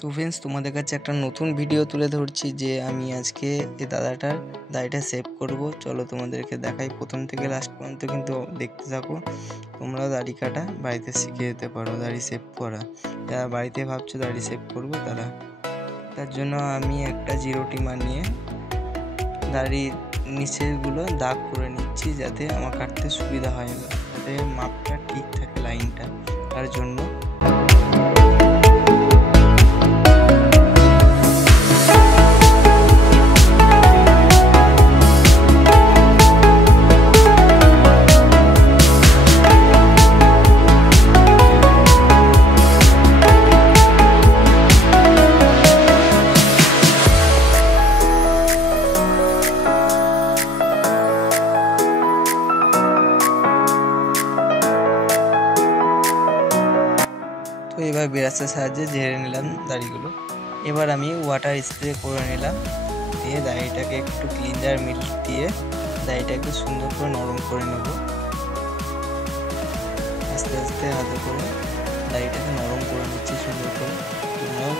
তো ফ্রেন্ডস, তোমাদের কাছে একটা নতুন ভিডিও তুলে ধরছি যে আমি আজকে এই দাদাটার দাড়িটা সেভ করব। চলো তোমাদেরকে দেখাই প্রথম থেকে লাস্ট পর্যন্ত, কিন্তু দেখতে থাকো। তোমরাও দাড়ি কাটা বাড়িতে শিখে যেতে পারো, দাড়ি সেভ করা। যারা বাড়িতে ভাবছো দাড়ি সেভ করবো তার জন্য আমি একটা জিরো ট্রিমার নিয়ে দাড়ির নিচেরগুলো দাগ করে নিচ্ছি, যাতে আমার কাটতে সুবিধা হয়, যাতে মাপটা ঠিক থাকে লাইনটা। তার জন্য তো এবার ব্রাশের সাহায্যে ঝেড়ে নিলাম দাড়িগুলো। এবার আমি ওয়াটার স্প্রে করে নিলাম, দিয়ে দাড়িটাকে একটু ক্লিনজার মিল্ক দিয়ে দাড়িটাকে সুন্দর করে নরম করে নেব। আস্তে আস্তে হাতে করে দাড়িটাকে নরম করে নিচ্ছি সুন্দর করে। তোমরাও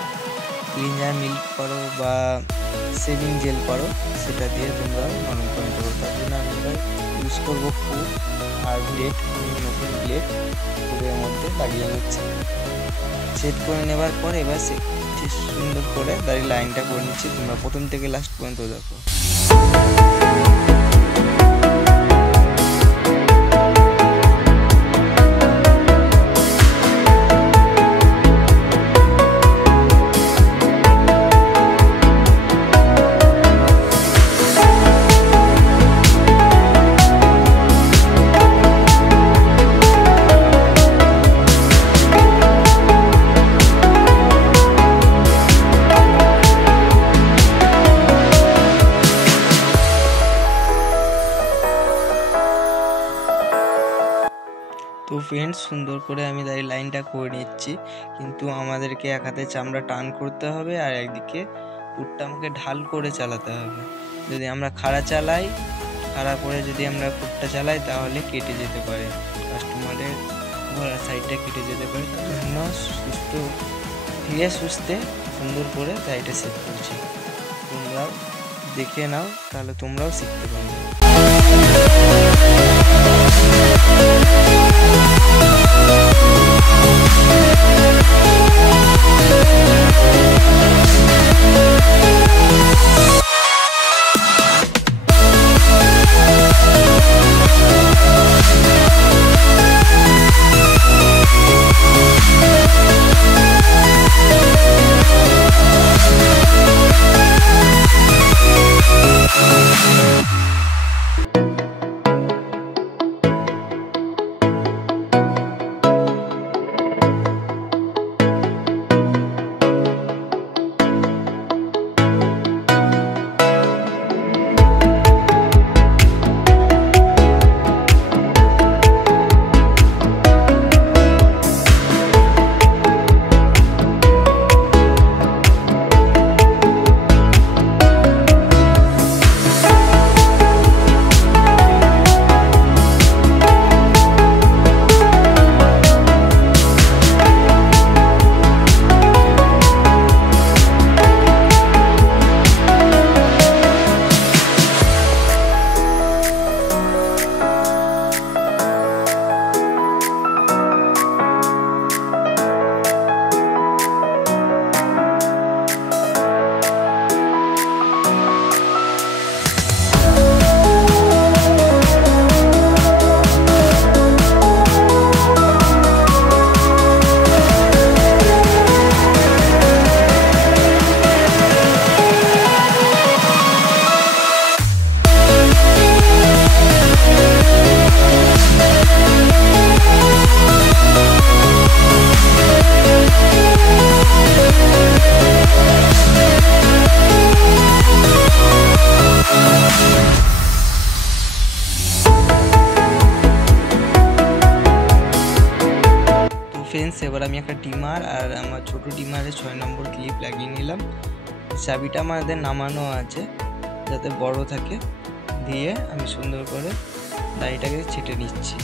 ক্লিনজার মিল্ক পারো বা শেভিং জেল পারো, সেটা দিয়ে তোমরাও নরম করে নিতে পারো। তার জন্য আমি এবার ইউজ করবো ফুড আর ব্লেড, নতুন ব্লেড ফুডের মধ্যে লাগিয়ে নিচ্ছি। সেট করে নেবার পর এবার ঠিক সুন্দর করে দাড়ির লাইনটা করে নিচ্ছি। তোমরা প্রথম থেকে লাস্ট পর্যন্ত দেখো। তো ফ্রেন্ডস, সুন্দর করে আমি দাড়ির লাইনটা করে নিচ্ছি, কিন্তু আমাদেরকে এক হাতে চামড়া টান করতে হবে আর একদিকে পুরটা আমাকে ঢাল করে চালাতে হবে। যদি আমরা খাড়া করে যদি আমরা পুরটা চালাই তাহলে কেটে যেতে পারে, কাস্টমারের গলার সাইডটা কেটে যেতে পারে। তার জন্য ধীরে সুস্থে সুন্দর করে দাড়িটা সেভ করছি। তোমরাও দেখে নাও, তাহলে তোমরাও শিখতে পারবে। ফ্রেন্ডস, এবার আমি একটা ডিমার আর আমার ছোটো ডিমারে 6 নম্বর ক্লিপ লাগিয়ে নিলাম। চাবিটা আমাদের নামানো আছে যাতে বড় থাকে, দিয়ে আমি সুন্দর করে দাড়িটাকে ছেটে নিচ্ছি।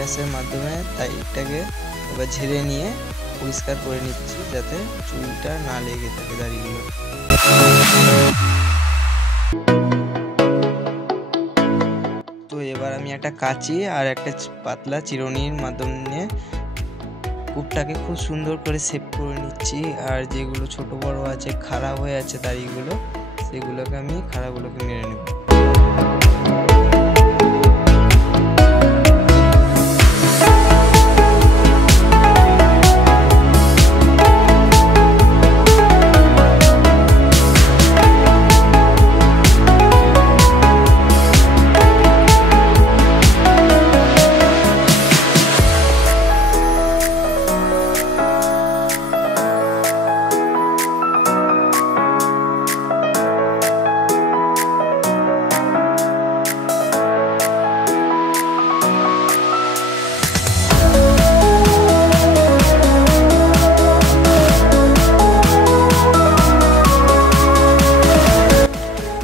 ব্রাশের মাধ্যমে দাড়িটাকে এবার ঝেড়ে নিয়ে পরিষ্কার করে নিচ্ছি, যাতে চুলটা না লেগে থাকে দাড়িগুলো। তো এবার আমি একটা কাঁচি আর একটা পাতলা চিরুনির মাধ্যমে কূপটাকে খুব সুন্দর করে শেপ করে নিচ্ছি। আর যেগুলো ছোট বড় আছে খাড়া হয়ে আছে দাড়িগুলো, সেগুলোকে আমি খাড়াগুলোকে মেরে নেব।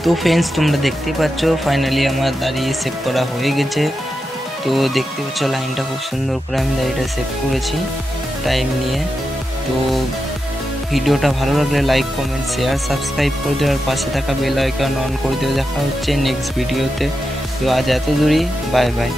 তো ফ্রেন্ডস, তোমরা দেখতে পাচ্ছ ফাইনালি আমার দাড়ি সেভ করা হয়ে গেছে। তো দেখতে পাচ্ছ লাইনটা খুব সুন্দর করে আমি দাড়িটা সেভ করেছি টাইম নিয়ে। তো ভিডিওটা ভালো লাগলে লাইক, কমেন্ট, শেয়ার, সাবস্ক্রাইব করে দেওয়ার পাশে থাকা বেল আইকন অন করে দেওয়া। দেখা হচ্ছে নেক্সট ভিডিওতে। তো আজ এত দূরই, বাই বাই।